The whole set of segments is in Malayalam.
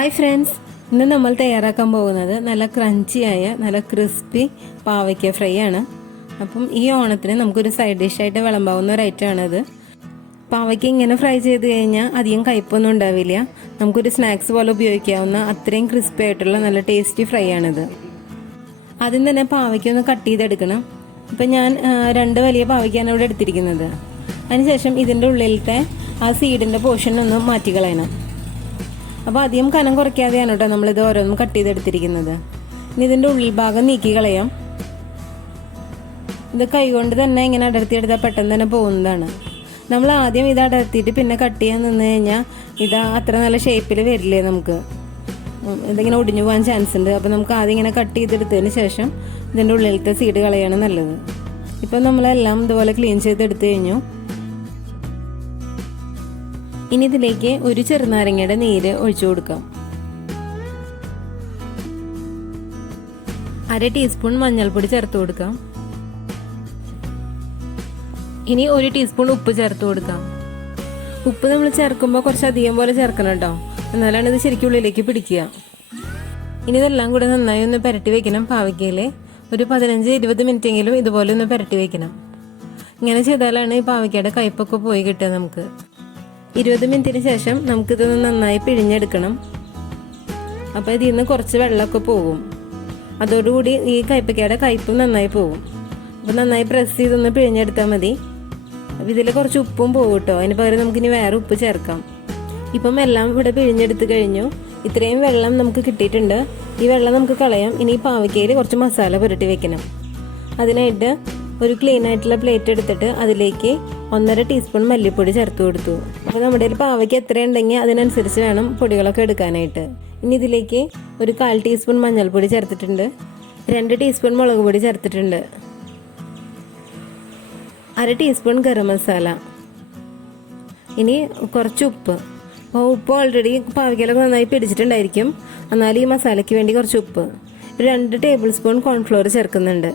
ഹായ് ഫ്രണ്ട്സ്, ഇന്ന് നമ്മൾ തയ്യാറാക്കാൻ പോകുന്നത് നല്ല ക്രഞ്ചിയായ നല്ല ക്രിസ്പി പാവയ്ക്ക ഫ്രൈ ആണ്. അപ്പം ഈ ഓണത്തിന് നമുക്കൊരു സൈഡ് ഡിഷായിട്ട് വിളമ്പാവുന്ന ഒരു ഐറ്റമാണത്. പാവയ്ക്ക ഇങ്ങനെ ഫ്രൈ ചെയ്ത് കഴിഞ്ഞാൽ അധികം കയ്പൊന്നും ഉണ്ടാവില്ല. നമുക്കൊരു സ്നാക്സ് പോലെ ഉപയോഗിക്കാവുന്ന അത്രയും ക്രിസ്പി ആയിട്ടുള്ള നല്ല ടേസ്റ്റി ഫ്രൈ ആണിത്. ആദ്യം തന്നെ പാവയ്ക്ക ഒന്ന് കട്ട് ചെയ്തെടുക്കണം. ഇപ്പം ഞാൻ 2 വലിയ പാവയ്ക്കാണ് ഇവിടെ എടുത്തിരിക്കുന്നത്. അതിനുശേഷം ഇതിൻ്റെ ഉള്ളിലത്തെ ആ സീഡിൻ്റെ പോർഷൻ ഒന്ന് മാറ്റിക്കളയണം. അപ്പോൾ അധികം കനം കുറയ്ക്കാതെയാണ് കേട്ടോ നമ്മളിത് ഓരോന്നും കട്ട് ചെയ്തെടുത്തിരിക്കുന്നത്. ഇനി ഇതിൻ്റെ ഉള്ളിൽ ഭാഗം നീക്കി കളയാം. ഇത് കൈകൊണ്ട് തന്നെ ഇങ്ങനെ അടർത്തിയെടുത്താൽ പെട്ടെന്ന് തന്നെ പോകുന്നതാണ്. നമ്മൾ ആദ്യം ഇത് അടർത്തിയിട്ട് പിന്നെ കട്ട് ചെയ്യാൻ നിന്ന് കഴിഞ്ഞാൽ ഇത് അത്ര നല്ല ഷേപ്പിൽ വരില്ലേ, നമുക്ക് ഇതിങ്ങനെ ഒടിഞ്ഞു പോകാൻ ചാൻസ് ഉണ്ട്. അപ്പോൾ നമുക്ക് ആദ്യം ഇങ്ങനെ കട്ട് ചെയ്തെടുത്തതിന് ശേഷം ഇതിൻ്റെ ഉള്ളിലത്തെ സീഡ് കളയാണ് നല്ലത്. ഇപ്പം നമ്മളെല്ലാം ഇതുപോലെ ക്ലീൻ ചെയ്തെടുത്തു കഴിഞ്ഞു. ഇനി ഇതിലേക്ക് ഒരു ചെറുനാരങ്ങയുടെ നീര് ഒഴിച്ചു കൊടുക്കാം. 1/2 ടീസ്പൂൺ മഞ്ഞൾപ്പൊടി ചേർത്ത് കൊടുക്കാം. ഇനി 1 ടീസ്പൂൺ ഉപ്പ് ചേർത്ത് കൊടുക്കാം. ഉപ്പ് നമ്മൾ ചേർക്കുമ്പോൾ കുറച്ച് അധികം പോലെ ചേർക്കണം കേട്ടോ, എന്നാലാണ് ഇത് ശരിക്കും ഉള്ളിലേക്ക് പിടിക്കുക. ഇനി ഇതെല്ലാം കൂടെ നന്നായി ഒന്ന് പുരട്ടി വെക്കണം. പാവയ്ക്കയിൽ ഒരു 15-20 മിനിറ്റെങ്കിലും ഇതുപോലെ ഒന്ന് പുരട്ടി വെക്കണം. ഇങ്ങനെ ചെയ്താലാണ് ഈ പാവയ്ക്കയുടെ കയ്പൊക്കെ പോയി കിട്ടുക നമുക്ക്. 20 മിനിറ്റിന് ശേഷം നമുക്കിതൊന്ന് നന്നായി പിഴിഞ്ഞെടുക്കണം. അപ്പോൾ ഇതിൽ നിന്ന് കുറച്ച് വെള്ളമൊക്കെ പോകും. അതോടുകൂടി ഈ കയ്പയ്ക്കയുടെ കയ്പും നന്നായി പോകും. അപ്പോൾ നന്നായി പ്രസ് ചെയ്തൊന്ന് പിഴിഞ്ഞെടുത്താൽ മതി. അപ്പോൾ ഇതിൽ കുറച്ച് ഉപ്പും പോകും കേട്ടോ. അതിന് പകരം നമുക്കിനി വേറെ ഉപ്പ് ചേർക്കാം. ഇപ്പം എല്ലാം ഇവിടെ പിഴിഞ്ഞെടുത്ത് കഴിഞ്ഞു. ഇത്രയും വെള്ളം നമുക്ക് കിട്ടിയിട്ടുണ്ട്. ഈ വെള്ളം നമുക്ക് കളയാം. ഇനി ഈ പാവയ്ക്കയിൽ കുറച്ച് മസാല പുരട്ടി വെക്കണം. അതിനായിട്ട് ഒരു ക്ലീൻ ആയിട്ടുള്ള പ്ലേറ്റ് എടുത്തിട്ട് അതിലേക്ക് 1.5 ടീസ്പൂൺ മല്ലിപ്പൊടി ചേർത്ത് കൊടുത്തു. അപ്പോൾ നമ്മുടെ കയ്യിൽ പാവയ്ക്ക് എത്രയുണ്ടെങ്കിൽ അതിനനുസരിച്ച് വേണം പൊടികളൊക്കെ എടുക്കാനായിട്ട്. ഇനി ഇതിലേക്ക് ഒരു 1/4 ടീസ്പൂൺ മഞ്ഞൾപ്പൊടി ചേർത്തിട്ടുണ്ട്. 2 ടീസ്പൂൺ മുളക് പൊടി ചേർത്തിട്ടുണ്ട്. 1/2 ടീസ്പൂൺ ഗരം മസാല. ഇനി കുറച്ച് ഉപ്പ്. അപ്പോൾ ഉപ്പ് ഓൾറെഡി പാവയ്ക്കലൊക്കെ നന്നായി പിടിച്ചിട്ടുണ്ടായിരിക്കും, എന്നാലും ഈ മസാലയ്ക്ക് വേണ്ടി കുറച്ച് ഉപ്പ്. 2 ടേബിൾ സ്പൂൺ കോൺഫ്ലോർ ചേർക്കുന്നുണ്ട്.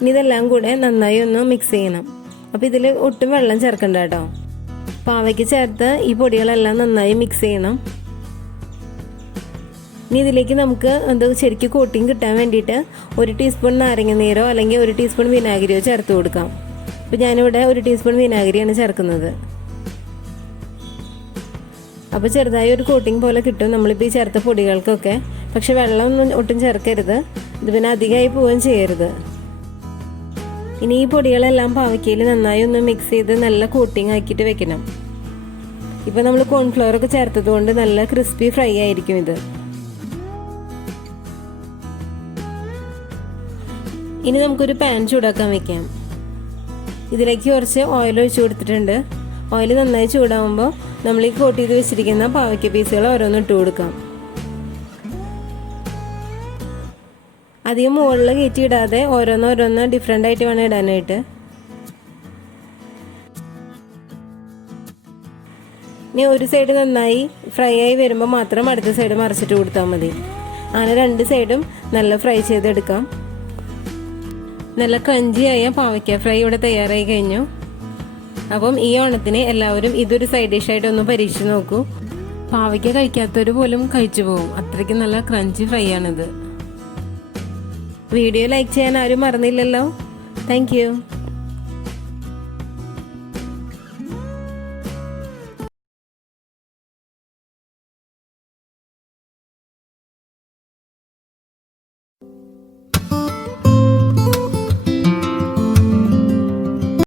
ഇനി ഇതെല്ലാം കൂടെ നന്നായി ഒന്ന് മിക്സ് ചെയ്യണം. അപ്പോൾ ഇതിൽ ഒട്ടും വെള്ളം ചേർക്കണ്ട കേട്ടോ. പാവയ്ക്ക് ചേർത്ത് ഈ പൊടികളെല്ലാം നന്നായി മിക്സ് ചെയ്യണം. ഇനി ഇതിലേക്ക് നമുക്ക് ശരിക്കും കോട്ടിങ് കിട്ടാൻ വേണ്ടിയിട്ട് 1 ടീസ്പൂൺ നാരങ്ങ നീരോ അല്ലെങ്കിൽ 1 ടീസ്പൂൺ വിനാഗിരിയോ ചേർത്ത് കൊടുക്കാം. അപ്പോൾ ഞാനിവിടെ 1 ടീസ്പൂൺ വിനാഗിരിയാണ് ചേർക്കുന്നത്. അപ്പോൾ ചെറുതായി ഒരു കോട്ടിങ് പോലെ കിട്ടും നമ്മളിപ്പോൾ ഈ ചേർത്ത പൊടികൾക്കൊക്കെ. പക്ഷെ വെള്ളമൊന്നും ഒട്ടും ചേർക്കരുത്, ഇത് പിന്നെ അധികമായി പോവുകയും ചെയ്യരുത്. ഇനി ഈ പൊടികളെല്ലാം പാവയ്ക്കയിൽ നന്നായി ഒന്ന് മിക്സ് ചെയ്ത് നല്ല കോട്ടിങ് ആക്കിയിട്ട് വെക്കണം. ഇപ്പം നമ്മൾ കോൺഫ്ലവറൊക്കെ ചേർത്തത് കൊണ്ട് നല്ല ക്രിസ്പി ഫ്രൈ ആയിരിക്കും ഇത്. ഇനി നമുക്കൊരു പാൻ ചൂടാക്കാൻ വെക്കാം. ഇതിലേക്ക് കുറച്ച് ഓയിൽ ഒഴിച്ച് കൊടുത്തിട്ടുണ്ട്. ഓയിൽ നന്നായി ചൂടാകുമ്പോൾ നമ്മൾ ഈ കോട്ട് ചെയ്ത് വെച്ചിരിക്കുന്ന പാവയ്ക്ക പീസുകൾ ഓരോന്ന് ഇട്ട് കൊടുക്കാം. അധികം മുകളിൽ കയറ്റി ഇടാതെ ഓരോന്നോരോന്ന് ഡിഫറെൻ്റ് ആയിട്ട് വേണം ഇടാനായിട്ട്. ഇനി ഒരു സൈഡ് നന്നായി ഫ്രൈ ആയി വരുമ്പോൾ മാത്രം അടുത്ത സൈഡ് മറിച്ചിട്ട് കൊടുത്താൽ മതി. അങ്ങനെ 2 സൈഡും നല്ല ഫ്രൈ ചെയ്തെടുക്കാം. നല്ല ക്രഞ്ചിയായ പാവയ്ക്ക ഫ്രൈ ഇവിടെ തയ്യാറായി കഴിഞ്ഞു. അപ്പം ഈ ഓണത്തിന് എല്ലാവരും ഇതൊരു സൈഡ് ഡിഷായിട്ട് ഒന്ന് പരീക്ഷിച്ച് നോക്കൂ. പാവയ്ക്ക കഴിക്കാത്തവർ പോലും കഴിച്ചു പോകും, അത്രയ്ക്ക് നല്ല ക്രഞ്ചി ഫ്രൈ ആണിത്. വീഡിയോ ലൈക്ക് ചെയ്യാൻ ആരും മറന്നില്ലല്ലോ. Thank you.